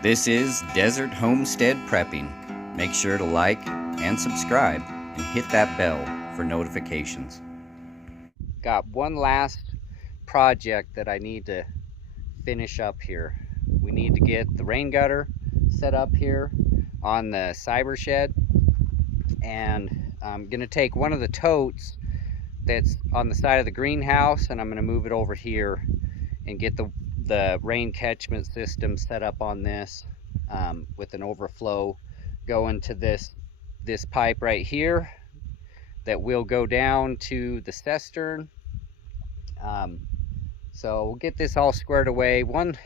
This is Desert Homestead Prepping. Make sure to like and subscribe and hit that bell for notifications. Got one last project that I need to finish up here. We need to get the rain gutter set up here on the cyber shed, and I'm going to take one of the totes that's on the side of the greenhouse and I'm going to move it over here and get the rain catchment system set up on this with an overflow going to this pipe right here that will go down to the cistern. So we'll get this all squared away. One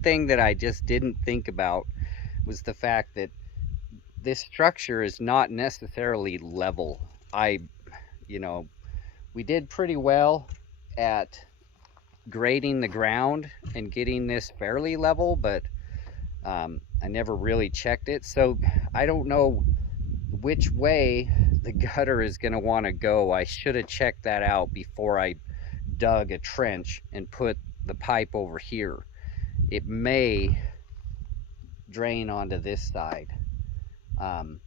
thing that I just didn't think about was the fact that this structure is not necessarily level. We did pretty well at grading the ground and getting this fairly level, but I never really checked it, so I don't know which way the gutter is going to want to go. I should have checked that out before I dug a trench and put the pipe over here. It may drain onto this side, and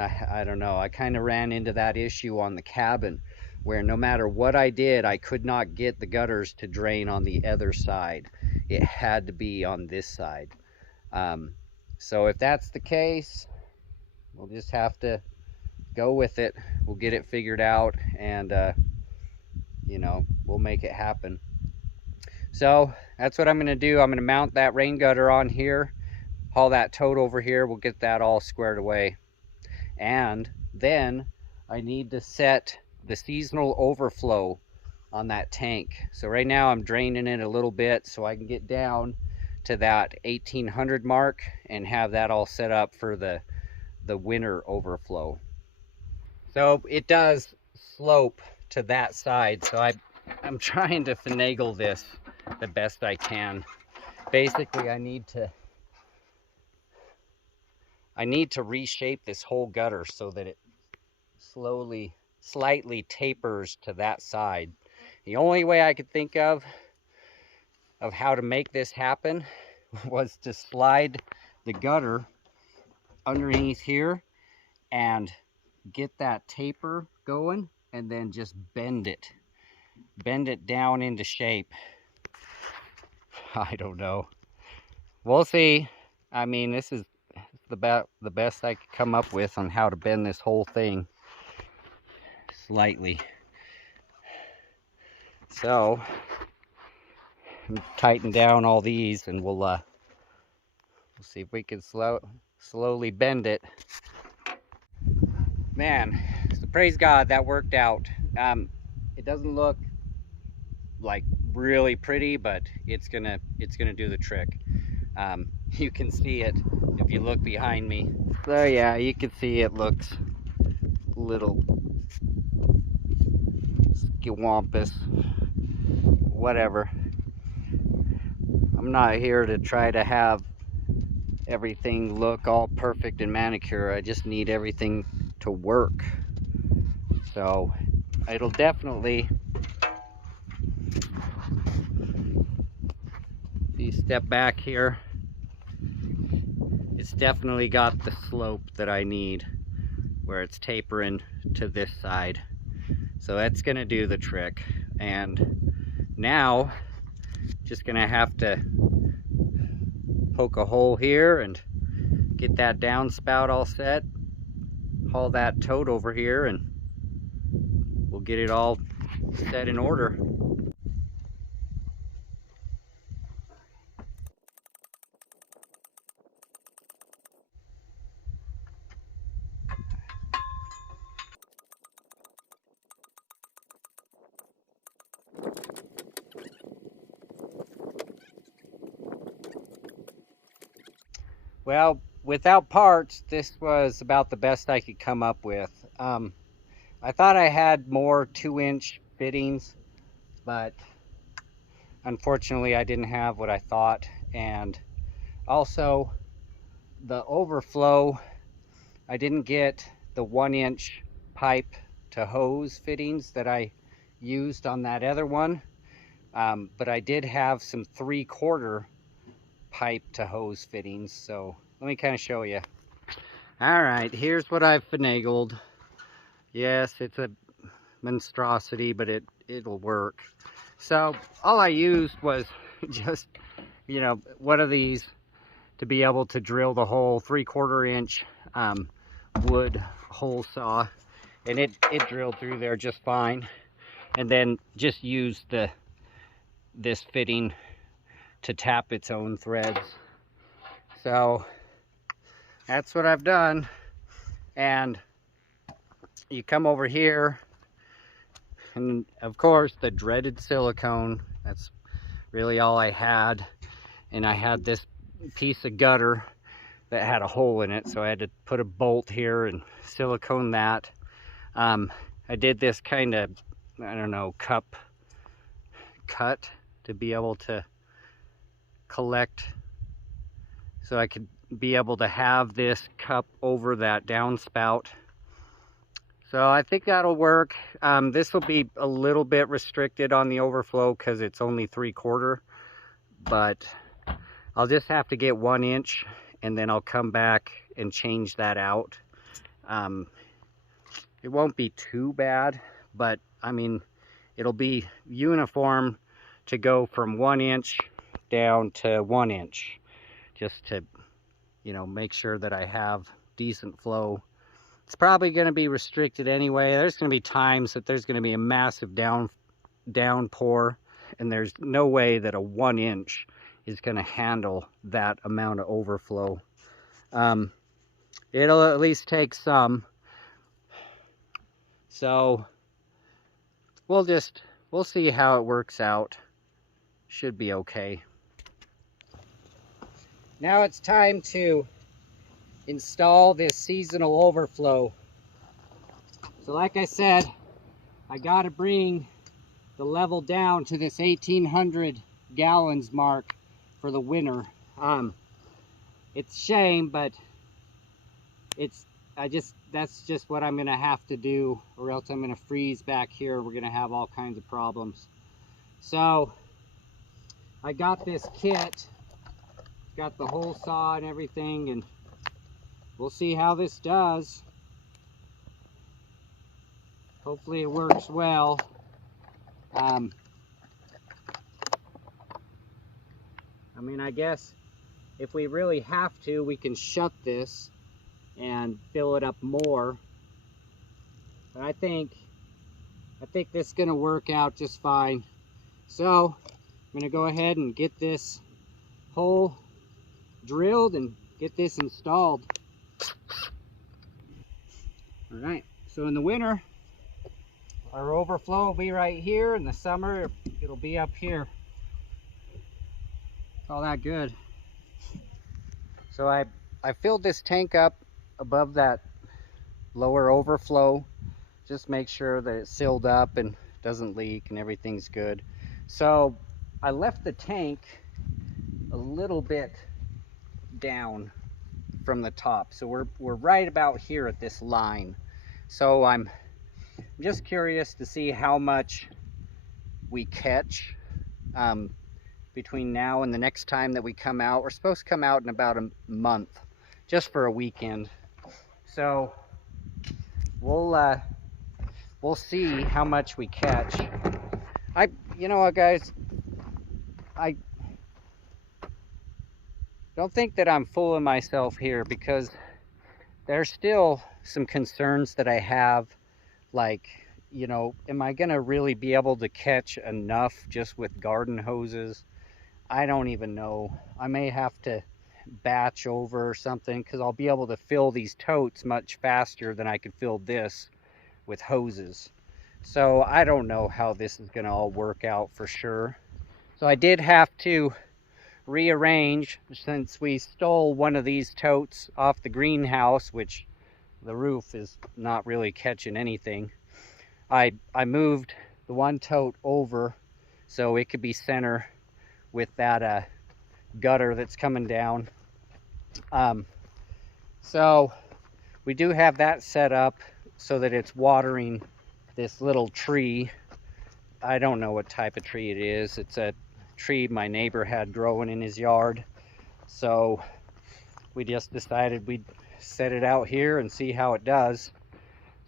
I don't know. I kind of ran into that issue on the cabin where no matter what I did, I could not get the gutters to drain on the other side. It had to be on this side. So if that's the case, we'll just have to go with it. We'll get it figured out, and we'll make it happen. So that's what I'm going to do. I'm going to mount that rain gutter on here, haul that tote over here. We'll get that all squared away, and then I need to set the seasonal overflow on that tank. So right now I'm draining it a little bit so I can get down to that 1800 mark and have that all set up for the winter overflow. So it does slope to that side, so I'm trying to finagle this the best I can. Basically I need to reshape this whole gutter so that it slightly tapers to that side. The only way I could think of how to make this happen was to slide the gutter underneath here and get that taper going, and then just bend it down into shape. I don't know. We'll see. I mean, this is the best I could come up with on how to bend this whole thing slightly. So tighten down all these, and we'll see if we can slowly bend it. Man, so praise God that worked out. It doesn't look like really pretty, but it's gonna do the trick. You can see it if you look behind me. So yeah, you can see it looks a little skewampus, whatever. I'm not here to try to have everything look all perfect and manicure. I just need everything to work. So it'll definitely, if you step back here, it's definitely got the slope that I need where it's tapering to this side. So that's gonna do the trick. And now just gonna have to poke a hole here and get that downspout all set, haul that tote over here, and we'll get it all set in order. Well, without parts, this was about the best I could come up with. I thought I had more 2-inch fittings, but unfortunately I didn't have what I thought. And also the overflow, I didn't get the 1-inch pipe to hose fittings that I used on that other one, but I did have some 3/4 pipe to hose fittings. So let me kind of show you. All right, here's what I've finagled. Yes, it's a monstrosity, but it'll work. So all I used was just, you know, one of these to be able to drill the hole, 3/4 inch wood hole saw, and it drilled through there just fine. And then just use this fitting to tap its own threads. So that's what I've done. And you come over here, and of course the dreaded silicone, that's really all I had. And I had this piece of gutter that had a hole in it, so I had to put a bolt here and silicone that. I did this kind of, I don't know, cup cut to be able to collect, so I could be able to have this cup over that downspout. So I think that'll work. This will be a little bit restricted on the overflow because it's only 3/4, but I'll just have to get 1 inch, and then I'll come back and change that out. It won't be too bad, but I mean, it'll be uniform to go from 1 inch down to 1 inch, just to, you know, make sure that I have decent flow. It's probably going to be restricted anyway. There's going to be times that there's going to be a massive downpour, and there's no way that a 1 inch is going to handle that amount of overflow. It'll at least take some. So we'll see how it works out. Should be okay. Now it's time to install this seasonal overflow. So like I said, I got to bring the level down to this 1,800 gallons mark for the winter. It's a shame, but that's just what I'm gonna have to do, or else I'm gonna freeze back here. We're gonna have all kinds of problems. So I got this kit, got the hole saw and everything, and we'll see how this does. Hopefully it works well. I mean, I guess if we really have to, we can shut this and fill it up more. But I think this is gonna work out just fine. So I'm gonna go ahead and get this hole drilled and get this installed. All right, so in the winter, our overflow will be right here. In the summer, it'll be up here. It's all that good. So I filled this tank up above that lower overflow. Just make sure that it's sealed up and doesn't leak and everything's good. So I left the tank a little bit down from the top. So we're right about here at this line. So I'm just curious to see how much we catch between now and the next time that we come out. We're supposed to come out in about a month, just for a weekend. So we'll see how much we catch. You know what, guys, I don't think that I'm fooling myself here, because there's still some concerns that I have, like, you know, am I gonna really be able to catch enough just with garden hoses? I don't even know. I may have to batch over or something, because I'll be able to fill these totes much faster than I could fill this with hoses. So I don't know how this is gonna all work out for sure. So I did have to rearrange, since we stole one of these totes off the greenhouse, which the roof is not really catching anything. I moved the one tote over so it could be center with that gutter that's coming down. So we do have that set up so that it's watering this little tree. I don't know what type of tree it is. It's a tree my neighbor had growing in his yard. So we just decided we'd set it out here and see how it does.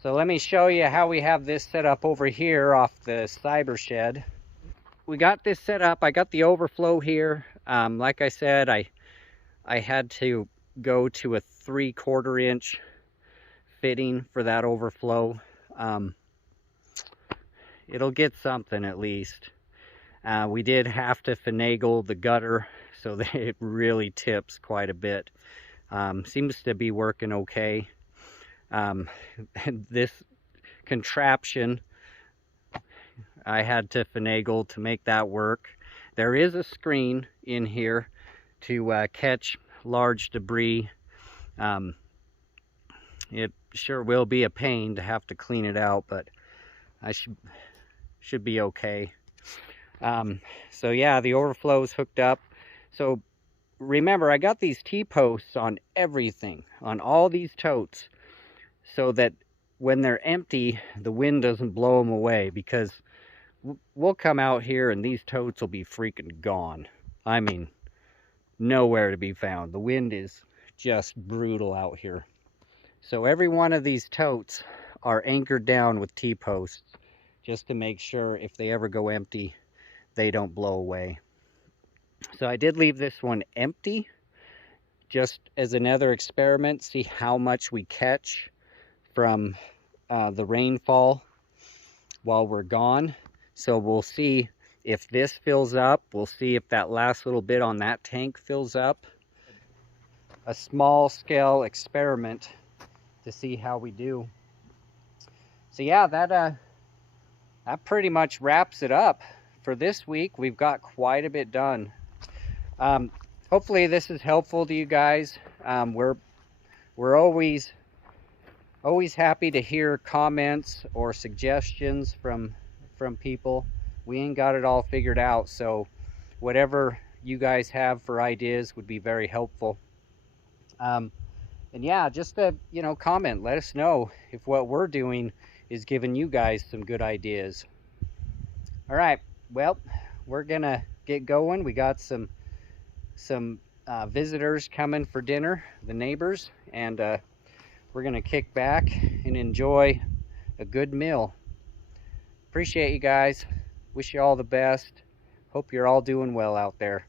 So let me show you how we have this set up over here off the cyber shed. We got this set up. I got the overflow here. Like I said, I had to go to a 3/4 inch fitting for that overflow. It'll get something at least. We did have to finagle the gutter so that it really tips quite a bit. Seems to be working okay. This contraption, I had to finagle to make that work. There is a screen in here to catch large debris. It sure will be a pain to have to clean it out, but I should be okay. So yeah, the overflow is hooked up. So remember, I got these T-posts on everything, on all these totes, so that when they're empty, the wind doesn't blow them away, because we'll come out here and these totes will be freaking gone. I mean, nowhere to be found. The wind is just brutal out here. So every one of these totes are anchored down with T-posts, just to make sure if they ever go empty, they don't blow away. So I did leave this one empty, just as another experiment, see how much we catch from the rainfall while we're gone. So we'll see if this fills up. We'll see if that last little bit on that tank fills up. A small scale experiment to see how we do. So yeah, that pretty much wraps it up for this week. We've got quite a bit done. Hopefully this is helpful to you guys. We're always happy to hear comments or suggestions from people. We ain't got it all figured out, so whatever you guys have for ideas would be very helpful. And yeah, just comment, let us know if what we're doing is giving you guys some good ideas. All right, well, we're gonna get going. We got some visitors coming for dinner, the neighbors, and we're gonna kick back and enjoy a good meal. Appreciate you guys. Wish you all the best. Hope you're all doing well out there.